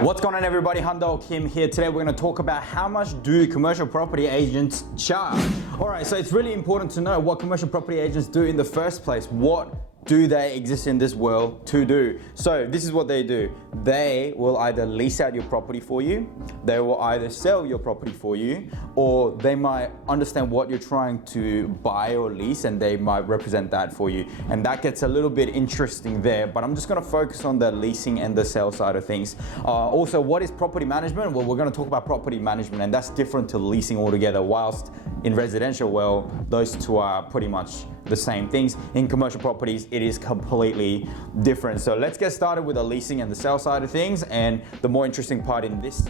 What's going on, everybody? Hundo Kim here. Today we're going to talk about how much do commercial property agents charge. Alright, so it's really important to know what commercial property agents do in the first place. What do they exist in this world to do? So this is what they do. They will either lease out your property for you, they will either sell your property for you, or they might understand what you're trying to buy or lease and they might represent that for you. And that gets a little bit interesting there, but I'm just gonna focus on the leasing and the sale side of things. Also, what is property management? Well, we're gonna talk about property management, and that's different to leasing altogether. Whilst in residential, well, those two are pretty much the same things. In commercial properties, it is completely different. So let's get started with the leasing and the sale side of things. And the more interesting part in this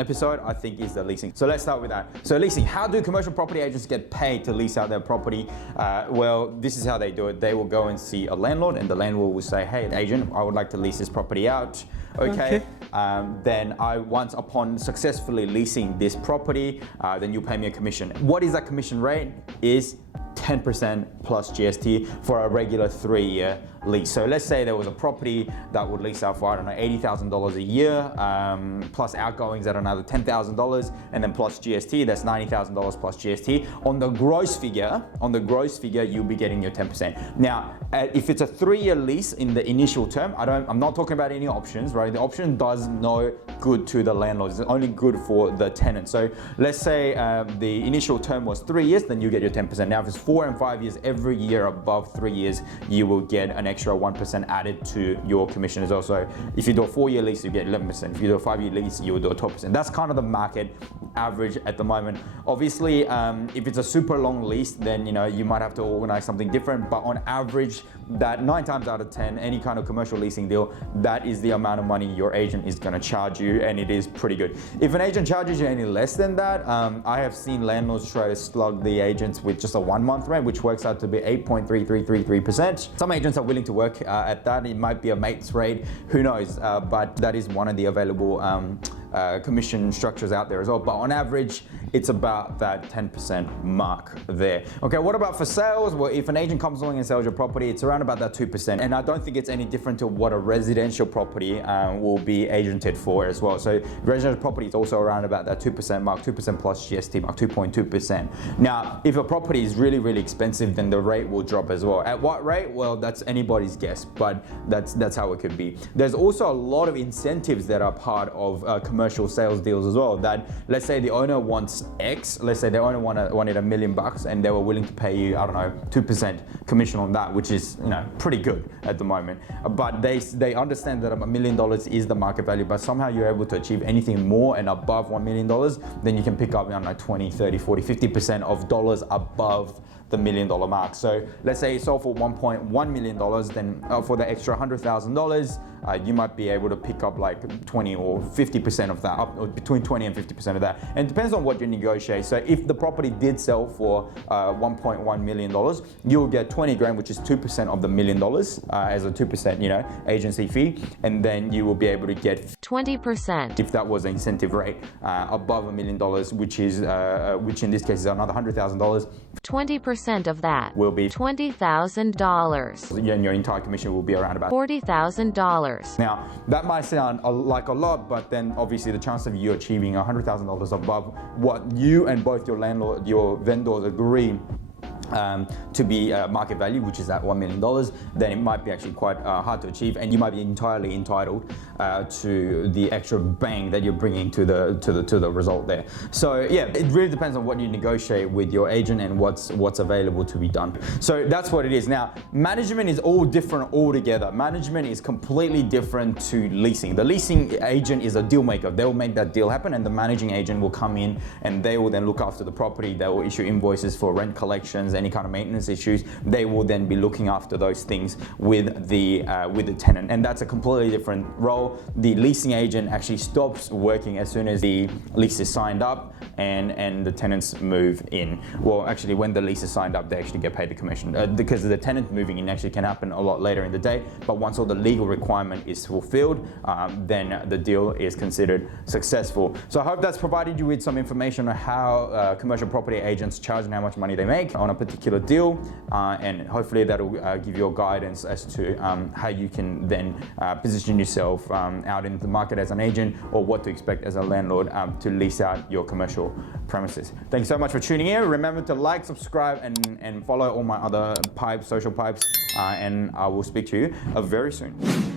episode, I think, is the leasing. So let's start with that. So leasing, how do commercial property agents get paid to lease out their property? Well, this is how they do it. They will go and see a landlord, and the landlord will say, hey, agent, I would like to lease this property out. Okay. Then once upon successfully leasing this property, then you pay me a commission. What is that commission rate? Is 10% plus GST for a regular 3-year lease. So let's say there was a property that would lease out for, I don't know, $80,000 a year, plus outgoings at another $10,000, and then plus GST, that's $90,000 plus GST. On the gross figure, you'll be getting your 10%. Now, if it's a 3-year lease in the initial term, I'm not talking about any options, right? The option does no good to the landlord. It's only good for the tenant. So let's say the initial term was 3 years, then you get your 10%. Now, if it's 4 and 5 years, every year above 3 years, you will get an extra 1% added to your commission as well. So if you do a 4-year lease, you get 11%. If you do a 5-year lease, you will do a 12%. That's kind of the market average at the moment. Obviously, if it's a super long lease, then you might have to organize something different. But on average, that 9 times out of 10, any kind of commercial leasing deal, that is the amount of money your agent is going to charge you, and it is pretty good. If an agent charges you any less than that, I have seen landlords try to slug the agents with just a 1-month rent, which works out to be 8.3333%. Some agents are willing to work at that. It might be a mate's rate, who knows, but that is one of the available commission structures out there as well. But on average, it's about that 10% mark there. Okay, what about for sales? Well, if an agent comes along and sells your property, it's around about that 2%. And I don't think it's any different to what a residential property will be agented for as well. So residential property is also around about that 2% mark, 2% plus GST mark, 2.2%. Now, if a property is really, really expensive, then the rate will drop as well. At what rate? Well, that's anybody's guess, but that's how it could be. There's also a lot of incentives that are part of commercial sales deals as well. That, let's say the owner wants X, let's say the owner wanted $1 million and they were willing to pay you, I don't know, 2% commission on that, which is pretty good at the moment. But they understand that $1 million is the market value, but somehow you're able to achieve anything more and above $1 million, then you can pick up, I don't know, 20, 30, 40, 50% of dollars above the $1 million mark. So let's say it sold for $1.1 million, then for the extra $100,000, you might be able to pick up like 20 or 50% of that, or between 20 and 50% of that. And it depends on what you negotiate. So if the property did sell for $1.1 million, you'll get 20 grand, which is 2% of the $1 million as a 2% agency fee. And then you will be able to get 20% if that was an incentive rate above $1 million, which in this case is another $100,000. 20% of that will be $20,000. and your entire commission will be around about $40,000. Now, that might sound like a lot, but then obviously the chance of you achieving $100,000 above what you and both your vendors agree to be market value, which is at $1 million, then it might be actually quite hard to achieve, and you might be entirely entitled to the extra bang that you're bringing to the result there. So yeah, it really depends on what you negotiate with your agent and what's available to be done. So that's what it is. Now, management is all different altogether. Management is completely different to leasing. The leasing agent is a deal maker. They will make that deal happen, and the managing agent will come in and they will then look after the property. They will issue invoices for rent collections, any kind of maintenance issues. They will then be looking after those things with the tenant, and that's a completely different role. The leasing agent actually stops working as soon as the lease is signed up and the tenants move in. Well, actually, when the lease is signed up, they actually get paid the commission because the tenant moving in actually can happen a lot later in the day. But once all the legal requirement is fulfilled, then the deal is considered successful. So I hope that's provided you with some information on how commercial property agents charge and how much money they make on a particular deal, and hopefully that'll give you a guidance as to how you can then position yourself out in the market as an agent, or what to expect as a landlord to lease out your commercial premises. Thank you so much for tuning in. Remember to like, subscribe, and follow all my other social pipes, and I will speak to you very soon.